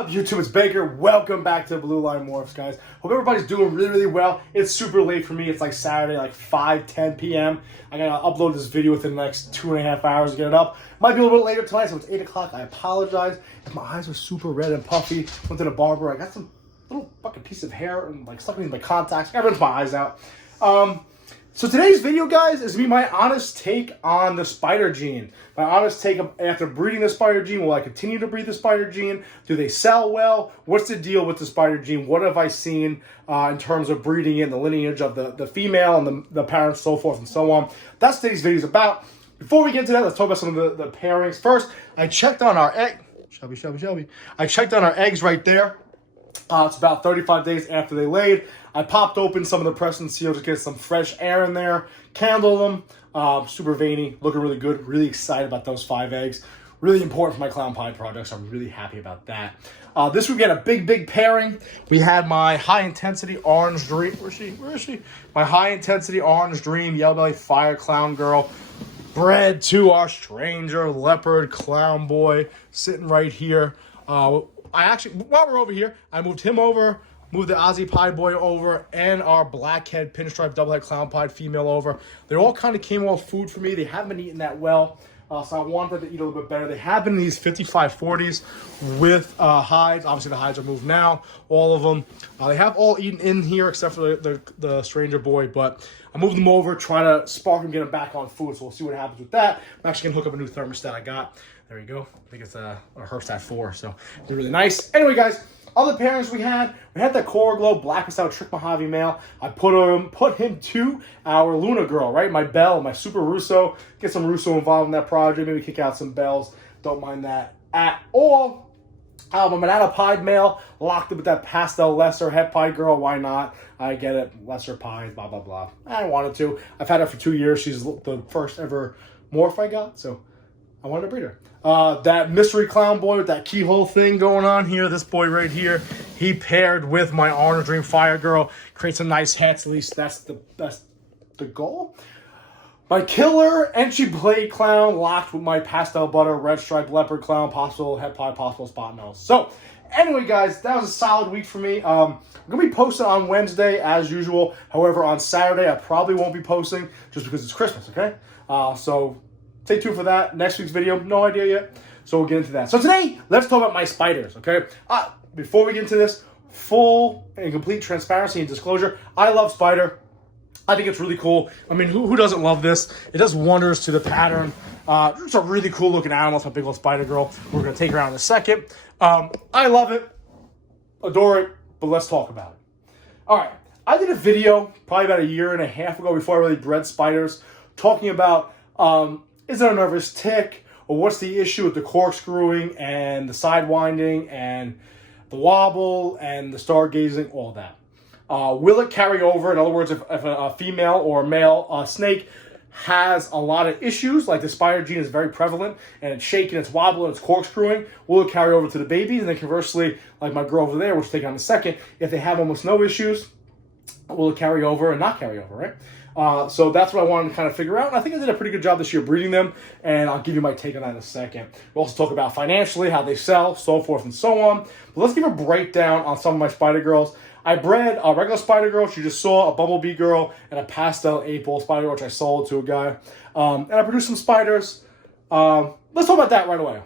up, YouTube? It's Baker. Welcome back to Blue Line Morphs, guys. Hope everybody's doing really well. It's super late for me. It's like Saturday, like 5:10 p.m. I gotta upload this video within the next 2.5 hours to get it up. Might be a little bit later tonight, so it's 8 o'clock. I apologize if my eyes are super red and puffy. Went to the barber. I got some little fucking piece of hair and like stuck in my contacts. I rinsed my eyes out. So today's video, guys, is me my honest take on the spider gene. My honest take after breeding the spider gene. Will I continue to breed the spider gene? Do they sell well? What's the deal with the spider gene? What have I seen in terms of breeding in the lineage of the female and the parents, so forth and so on? That's today's video is about. Before we get to that, let's talk about some of the pairings. First, I checked on our egg. Shelby. I checked on our eggs right there. It's about 35 days after they laid. I popped open some of the press and seal to get some fresh air in there. Candled them. Super veiny. Looking really good. Really excited about those 5 eggs. Really important for my clown pie project, so I'm really happy about that. This week we had a big pairing. We had my high-intensity orange dream. Where is she? My high-intensity orange dream yellow belly fire clown girl. Bred to our stranger leopard clown boy sitting right here. I actually, while we're over here, I moved him over, moved the Aussie Pie Boy over, and our blackhead pinstripe doublehead clown pie female over. They all kind of came off food for me. They haven't been eating that well, so I wanted them to eat a little bit better. They have been in these 55-40s with hides. Obviously, the hides are moved now, all of them. They have all eaten in here except for the stranger boy, but I moved them over, trying to spark them, get them back on food, so we'll see what happens with that. I'm actually going to hook up a new thermostat I got. There you go. I think it's a Herbstat 4, so they're really nice. Anyway, guys, other pairings we had that Coral Glow Black Pastel Trick Mojave male. I put him to our Luna girl, right? My Belle, my Super Russo. Get some Russo involved in that project. Maybe kick out some bells. Don't mind that at all. My Banana Pied male locked up with that Pastel Lesser Het Pie girl. Why not? I get it. Lesser pies, blah, blah, blah. I wanted to. I've had her for 2 years. She's the first ever morph I got, so I wanted to breed her. That mystery clown boy with that keyhole thing going on here. This boy right here, he paired with my Orange Dream Fire Girl. Create some nice hats. At least that's the goal. My killer entry blade clown locked with my pastel butter red striped leopard clown, possible het pie, possible spot nose. So anyway, guys, that was a solid week for me. I'm gonna be posting on Wednesday as usual. However, on Saturday I probably won't be posting just because it's Christmas. Okay, so stay tuned for that. Next week's video, no idea yet. So we'll get into that. So today, let's talk about my spiders, okay? Before we get into this, full and complete transparency and disclosure, I love spider. I think it's really cool. I mean, who doesn't love this? It does wonders to the pattern. It's a really cool looking animal. It's my big old spider girl. We're going to take her out in a second. I love it, adore it, but let's talk about it. All right, I did a video probably about 1.5 years ago before I really bred spiders, talking about is there a nervous tick, or what's the issue with the corkscrewing and the sidewinding and the wobble and the stargazing, all that. Will it carry over? In other words, if a female or a male snake has a lot of issues, like the spider gene is very prevalent, and it's shaking, it's wobbling, it's corkscrewing, will it carry over to the babies? And then conversely, like my girl over there, which we'll take on in a second, if they have almost no issues, will it carry over and not carry over, right? So that's what I wanted to kind of figure out. And I think I did a pretty good job this year breeding them. And I'll give you my take on that in a second. We'll also talk about financially, how they sell, so forth and so on. But let's give a breakdown on some of my spider girls. I bred a regular spider girl, which you just saw, a bumblebee girl, and a pastel 8-ball spider, which I sold to a guy. And I produced some spiders. Let's talk about that right away.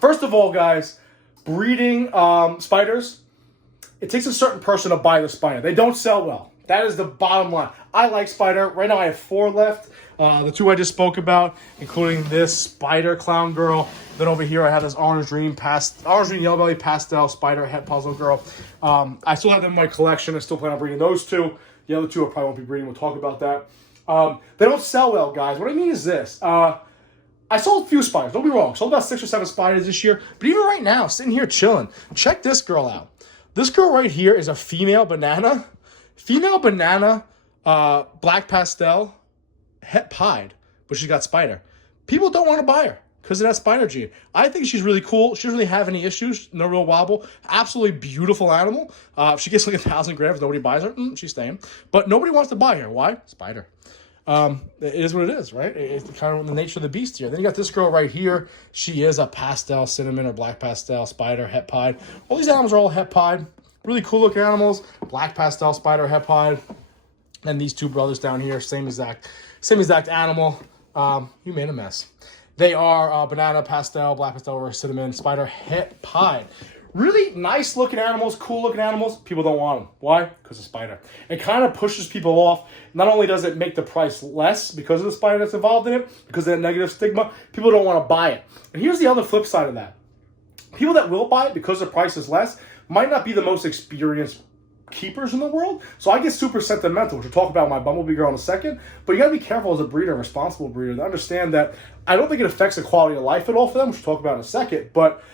First of all, guys, breeding spiders, it takes a certain person to buy the spider. They don't sell well. That is the bottom line. I like spider. Right now I have 4 left. The 2 I just spoke about, including this spider clown girl. Then over here I have this orange dream yellow belly pastel spider het puzzle girl. I still have them in my collection. I still plan on breeding those 2. The other 2 I probably won't be breeding. We'll talk about that. They don't sell well, guys. What I mean is this. I sold a few spiders. Don't be wrong. Sold about 6 or 7 spiders this year. But even right now, sitting here chilling, check this girl out. This girl right here is a female banana. Female banana, black pastel, het pied, but she's got spider. People don't want to buy her because of that spider gene. I think she's really cool. She doesn't really have any issues, no real wobble. Absolutely beautiful animal. If she gets like 1,000 grams, nobody buys her. She's staying. But nobody wants to buy her. Why? Spider. It is what it is, right? It's kind of the nature of the beast here. Then you got this girl right here. She is a pastel cinnamon or black pastel spider het pied. All these animals are all het pied. Really cool looking animals. Black pastel spider het pied. And these two brothers down here, same exact animal. You made a mess. They are banana pastel, black pastel, or cinnamon spider het pied. Really nice looking animals, cool looking animals. People don't want them. Why? Because of spider. It kind of pushes people off. Not only does it make the price less because of the spider that's involved in it, because of that negative stigma, people don't want to buy it. And here's the other flip side of that. People that will buy it because the price is less might not be the most experienced keepers in the world. So I get super sentimental, which we'll talk about my bumblebee girl in a second. But you got to be careful as a breeder, a responsible breeder, to understand that I don't think it affects the quality of life at all for them, which we'll talk about in a second. But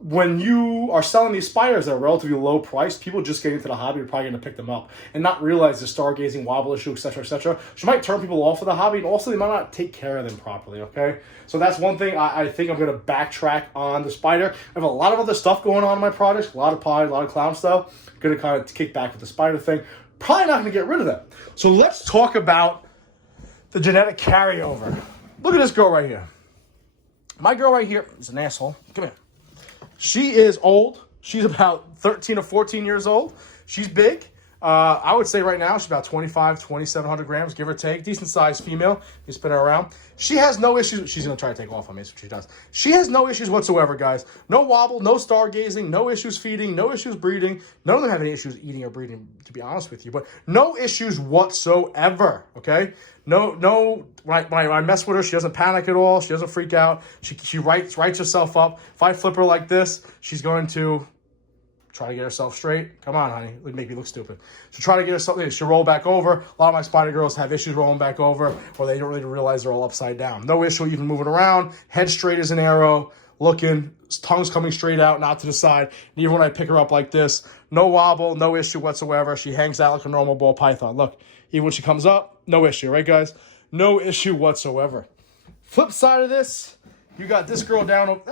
when you are selling these spiders at a relatively low price, people just getting into the hobby are probably going to pick them up and not realize the stargazing, wobble issue, etc., etc. Which might turn people off of the hobby, and also they might not take care of them properly, okay? So that's one thing I think I'm going to backtrack on the spider. I have a lot of other stuff going on in my products, a lot of pie, a lot of clown stuff. Going to kind of kick back with the spider thing. Probably not going to get rid of them. So let's talk about the genetic carryover. Look at this girl right here. My girl right here is an asshole. Come here. She is old. She's about 13 or 14 years old. She's big. I would say right now she's about 2,700 grams, give or take. Decent sized female. You spin her around. She has no issues. She's going to try to take off on me. That's what she does. She has no issues whatsoever, guys. No wobble, no stargazing, no issues feeding, no issues breeding. None of them have any issues eating or breeding, to be honest with you. But no issues whatsoever, okay? No. When I mess with her, she doesn't panic at all. She doesn't freak out. She writes herself up. If I flip her like this, she's going to try to get herself straight. Come on, honey. It would make me look stupid. She'll try to get herself, she'll roll back over. A lot of my spider girls have issues rolling back over, or they don't really realize they're all upside down. No issue even moving around. Head straight as an arrow. Looking. Tongue's coming straight out, not to the side. And even when I pick her up like this, no wobble, no issue whatsoever. She hangs out like a normal ball python. Look, even when she comes up, no issue, right, guys? No issue whatsoever. Flip side of this, you got this girl down over...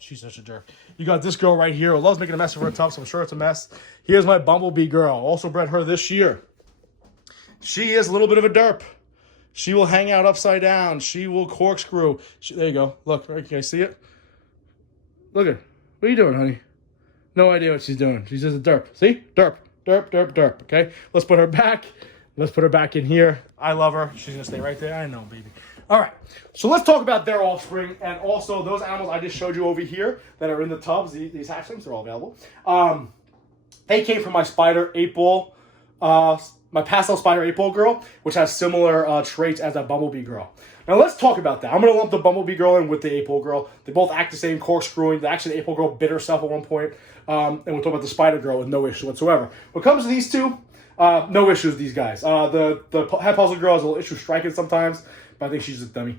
She's such a jerk. You got this girl right here who loves making a mess of her tub, so I'm sure it's a mess. Here's my bumblebee girl. Also bred her this year. She is a little bit of a derp. She will hang out upside down. She will corkscrew. There you go. Look, right? Can you see it? Look at her. What are you doing, honey? No idea what she's doing. She's just a derp. See? Derp. Derp, derp, derp. Okay? Let's put her back. Let's put her back in here. I love her. She's going to stay right there. I know, baby. All right, so let's talk about their offspring and also those animals I just showed you over here that are in the tubs. These hatchlings, they're all available. They came from my spider 8-ball, my pastel spider 8-ball girl, which has similar traits as that bumblebee girl. Now let's talk about that. I'm going to lump the bumblebee girl in with the 8-ball girl. They both act the same, corkscrewing. Actually, the 8-ball girl bit herself at one point. And we'll talk about the spider girl with no issue whatsoever. When it comes to these two, no issues with these guys. The head puzzle girl has a little issue striking sometimes, but I think she's just a dummy.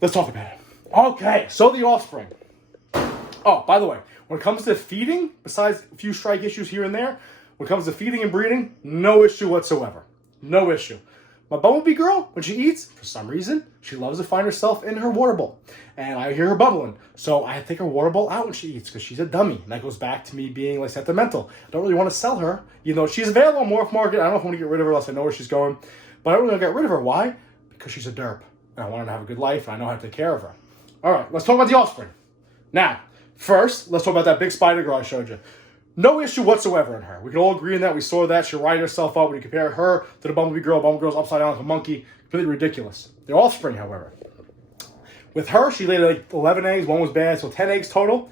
Let's talk about it. Okay, so the offspring. Oh, by the way, when it comes to feeding, besides a few strike issues here and there, when it comes to feeding and breeding, no issue whatsoever. No issue. My bumblebee girl, when she eats, for some reason, she loves to find herself in her water bowl. And I hear her bubbling. So I take her water bowl out when she eats because she's a dummy. And that goes back to me being like sentimental. I don't really want to sell her. You know, she's available on Morph Market. I don't know if I want to get rid of her unless I know where she's going. But I don't really want to get rid of her. Why? Because she's a derp. And I want her to have a good life. And I know how to take care of her. All right, let's talk about the offspring. Now, first, let's talk about that big spider girl I showed you. No issue whatsoever in her. We can all agree on that. We saw that. She'll write herself up. When you compare her to the bumblebee girl's upside down like a monkey. Completely ridiculous. The offspring, however. With her, she laid like 11 eggs. One was bad, so 10 eggs total.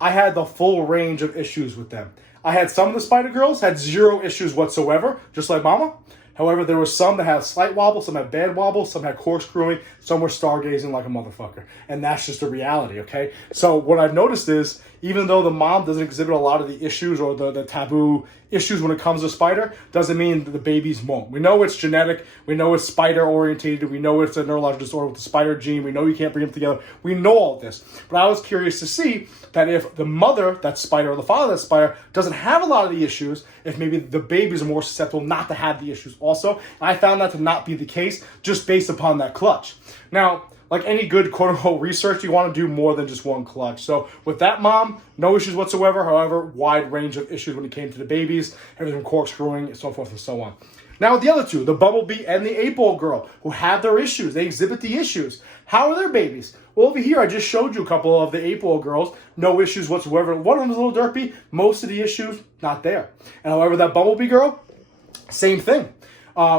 I had the full range of issues with them. I had some of the spider girls had zero issues whatsoever, just like Mama. However, there were some that had slight wobble, some had bad wobble, some had corkscrewing, some were stargazing like a motherfucker. And that's just the reality, okay? So what I've noticed is, even though the mom doesn't exhibit a lot of the issues or the taboo issues when it comes to spider, doesn't mean that the babies won't. We know it's genetic. We know it's spider orientated. We know it's a neurological disorder with the spider gene. We know you can't bring them together. We know all this. But I was curious to see that if the mother, that's spider, or the father, that's spider, doesn't have a lot of the issues, if maybe the babies are more susceptible not to have the issues also. And I found that to not be the case just based upon that clutch. Now, like any good quote-unquote research, you want to do more than just one clutch. So with that mom, no issues whatsoever. However, wide range of issues when it came to the babies, everything from corkscrewing and so forth and so on. Now with the other two, the Bumblebee and the 8-ball girl, who have their issues. They exhibit the issues. How are their babies? Well, over here, I just showed you a couple of the 8-ball girls. No issues whatsoever. One of them is a little derpy. Most of the issues, not there. And however, that Bumblebee girl, same thing.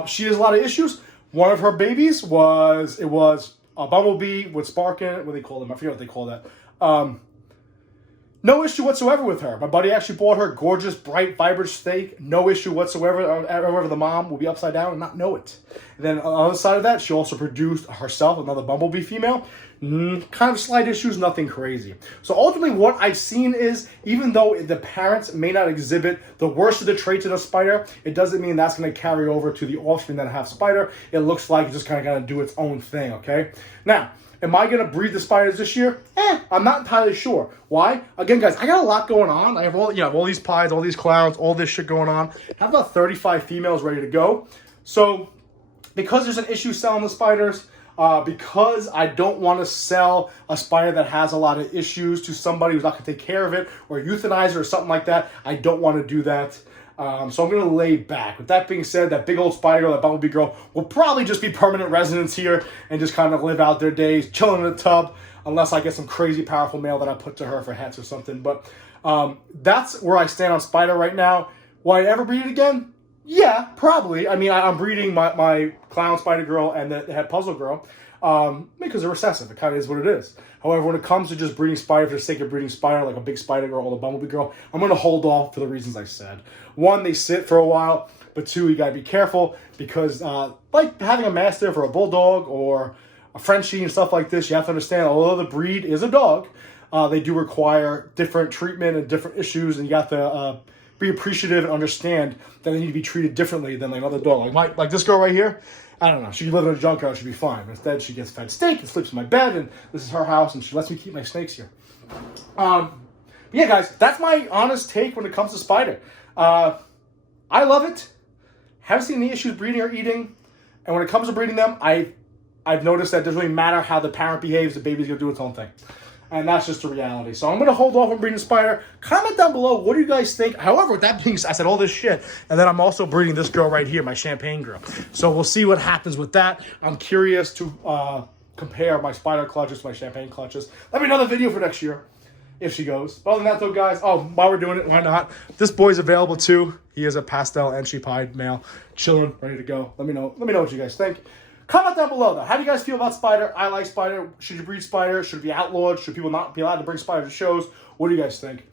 She has a lot of issues. One of her babies was a Bumblebee with spark in it. What do they call them? I forget what they call that. No issue whatsoever with her. My buddy actually bought her gorgeous, bright, vibrant steak. No issue whatsoever. However, the mom will be upside down and not know it. And then on the other side of that, she also produced herself another Bumblebee female. Kind of slight issues, nothing crazy. So ultimately what I've seen is, even though the parents may not exhibit the worst of the traits in a spider, it doesn't mean that's going to carry over to the offspring that have spider. It looks like it's just kind of going to do its own thing, okay? Now, am I going to breed the spiders this year? I'm not entirely sure. Why? Again, guys, I got a lot going on. I have all these pies, all these clowns, all this shit going on. I have about 35 females ready to go. So because there's an issue selling the spiders, because I don't want to sell a spider that has a lot of issues to somebody who's not going to take care of it or euthanize it or something like that, I don't want to do that. So I'm going to lay back. With that being said, that big old spider girl, that Bumblebee girl, will probably just be permanent residents here and just kind of live out their days, chilling in the tub, unless I get some crazy powerful male that I put to her for hats or something. But that's where I stand on spider right now. Will I ever breed it again? Yeah, probably. I mean, I'm breeding my clown spider girl and the head puzzle girl because they're recessive. It kind of is what it is. However, when it comes to just breeding spider for the sake of breeding spider, like a big spider girl or the Bumblebee girl, I'm going to hold off for the reasons I said. One, they sit for a while, but two, you got to be careful because like having a mastiff or a bulldog or a Frenchie and stuff like this, you have to understand, although the breed is a dog, they do require different treatment and different issues, and you got to be appreciative and understand that they need to be treated differently than like another dog. Like this girl right here, I don't know, she could live in a junkyard, she'd be fine. Instead, she gets fed steak and sleeps in my bed, and this is her house, and she lets me keep my snakes here. Yeah, guys, that's my honest take when it comes to spider. I love it. Haven't seen any issues breeding or eating, and when it comes to breeding them, I've noticed that it doesn't really matter how the parent behaves, the baby's gonna do its own thing. And that's just the reality. So I'm going to hold off on breeding spider. Comment down below, what do you guys think? However, with that being said, I said all this shit. And then I'm also breeding this girl right here, my champagne girl. So we'll see what happens with that. I'm curious to compare my spider clutches to my champagne clutches. Let me know the video for next year, if she goes. But other than that though, guys, while we're doing it, why not? This boy's available too. He is a pastel and pied male, chilling, ready to go. Let me know what you guys think. Comment down below, though. How do you guys feel about spider? I like spider. Should you breed spider? Should it be outlawed? Should people not be allowed to bring spider to shows? What do you guys think?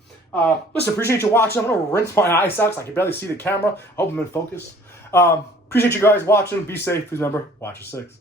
Listen, appreciate you watching. I'm going to rinse my eyes out because I can barely see the camera. I hope I'm in focus. Appreciate you guys watching. Be safe. Please remember, watch your six.